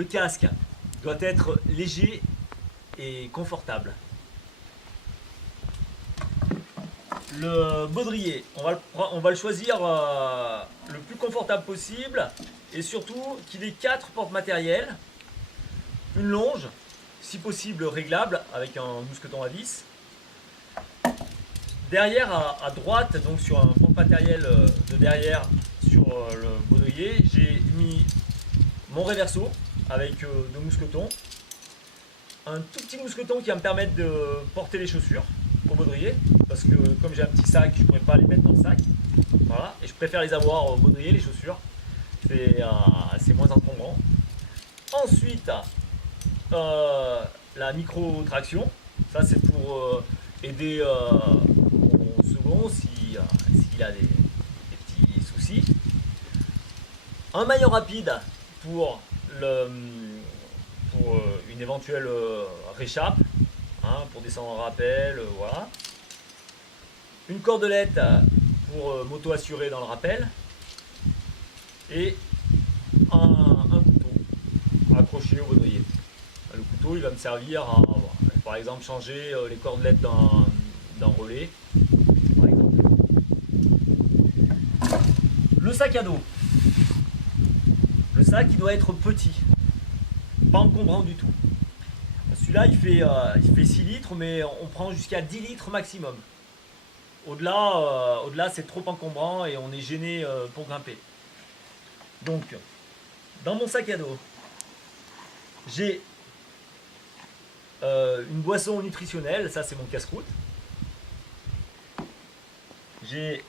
Le casque doit être léger et confortable. Le baudrier, on va le choisir le plus confortable possible et surtout qu'il ait 4 portes matérielles, une longe, si possible réglable avec un mousqueton à vis. Derrière à droite, donc sur un porte matériel de derrière sur le baudrier, j'ai mis mon réverso avec 2 mousquetons, un tout petit mousqueton qui va me permettre de porter les chaussures au baudrier, parce que comme j'ai un petit sac, je ne pourrais pas les mettre dans le sac. Voilà, et je préfère les avoir au baudrier, les chaussures. C'est moins encombrant. Ensuite, la micro-traction. Ça, c'est pour aider mon second s'il a des petits soucis. Un maillot rapide pour une éventuelle réchappe, hein, pour descendre en rappel, voilà. Une cordelette pour m'auto-assurer dans le rappel. Et un couteau accroché au baudrier. Le couteau, il va me servir à, par exemple, changer les cordelettes d'un relais, par exemple. Le sac à dos. Le sac, il doit être petit, pas encombrant du tout. Celui-là, il fait 6 litres, mais on prend jusqu'à 10 litres maximum. Au-delà, c'est trop encombrant et on est gêné pour grimper. Donc, dans mon sac à dos, j'ai une boisson nutritionnelle, ça c'est mon casse-croûte. J'ai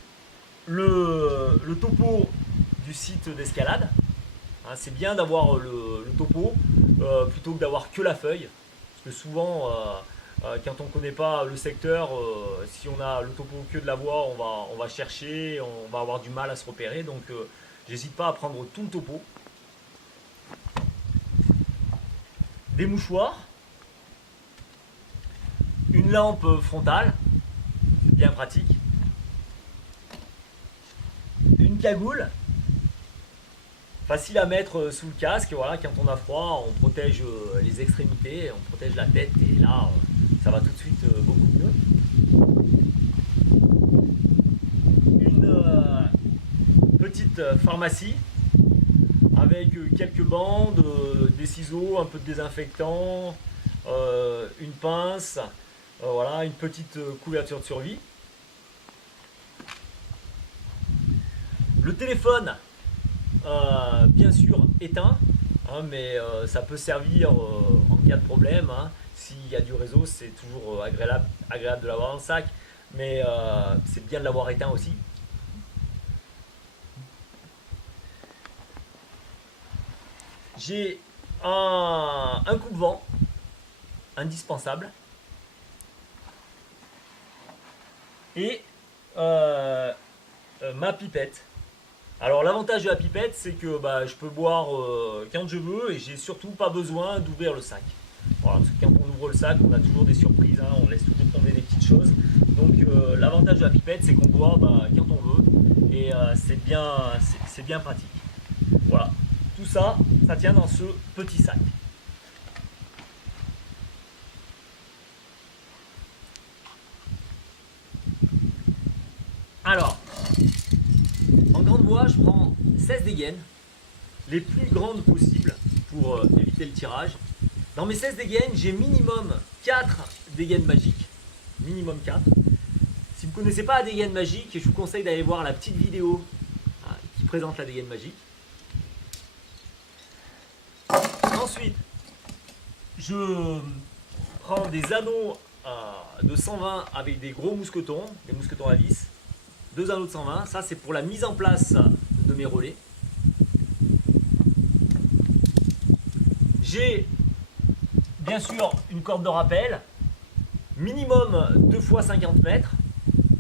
le topo du site d'escalade. Hein, c'est bien d'avoir le topo plutôt que d'avoir que la feuille. Parce que souvent, quand on ne connaît pas le secteur, si on a le topo que de la voie, on va chercher, on va avoir du mal à se repérer. Donc, j'hésite pas à prendre tout le topo. Des mouchoirs. Une lampe frontale. C'est bien pratique. Une cagoule. Facile à mettre sous le casque. Voilà, quand on a froid, on protège les extrémités, on protège la tête. Et là, ça va tout de suite beaucoup mieux. Une petite pharmacie avec quelques bandes, des ciseaux, un peu de désinfectant, une pince, voilà, une petite couverture de survie. Le téléphone, bien sûr éteint, hein, mais ça peut servir en cas de problème. Hein. S'il y a du réseau, c'est toujours agréable de l'avoir dans le sac, mais c'est bien de l'avoir éteint aussi. J'ai un coupe-vent indispensable et ma pipette. Alors l'avantage de la pipette, c'est que je peux boire quand je veux et j'ai surtout pas besoin d'ouvrir le sac. Voilà, parce que quand on ouvre le sac, on a toujours des surprises, hein, on laisse toujours tomber des petites choses. Donc l'avantage de la pipette, c'est qu'on boit quand on veut et c'est bien pratique. Voilà, tout ça, ça tient dans ce petit sac. Alors, en grande voie, je prends 16 dégaines, les plus grandes possibles pour éviter le tirage. Dans mes 16 dégaines, j'ai minimum 4 dégaines magiques. Minimum 4. Si vous ne connaissez pas la dégaine magique, je vous conseille d'aller voir la petite vidéo qui présente la dégaine magique. Ensuite, je prends des anneaux de 120 avec des gros mousquetons, des mousquetons à vis. 2 anneaux de 120, ça c'est pour la mise en place de mes relais. J'ai bien sûr une corde de rappel, minimum 2 x 50 mètres.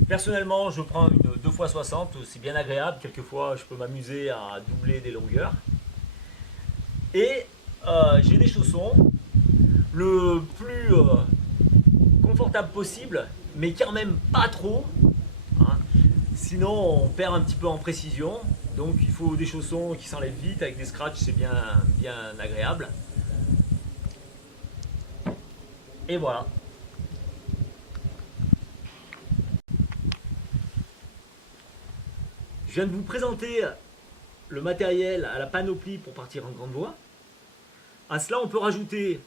Personnellement, je prends une 2 x 60, c'est bien agréable. Quelquefois, je peux m'amuser à doubler des longueurs. Et j'ai des chaussons, le plus confortable possible, mais quand même pas trop. Hein. Sinon, on perd un petit peu en précision. Donc il faut des chaussons qui s'enlèvent vite, avec des scratchs c'est bien agréable. Et voilà. Je viens de vous présenter le matériel à la panoplie pour partir en grande voie. À cela on peut rajouter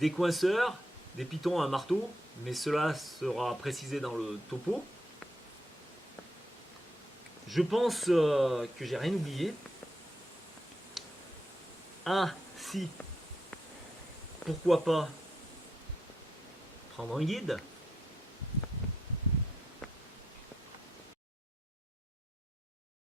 des coinceurs, des pitons à un marteau, mais cela sera précisé dans le topo. Je pense que j'ai rien oublié. Ah, si, pourquoi pas prendre un guide.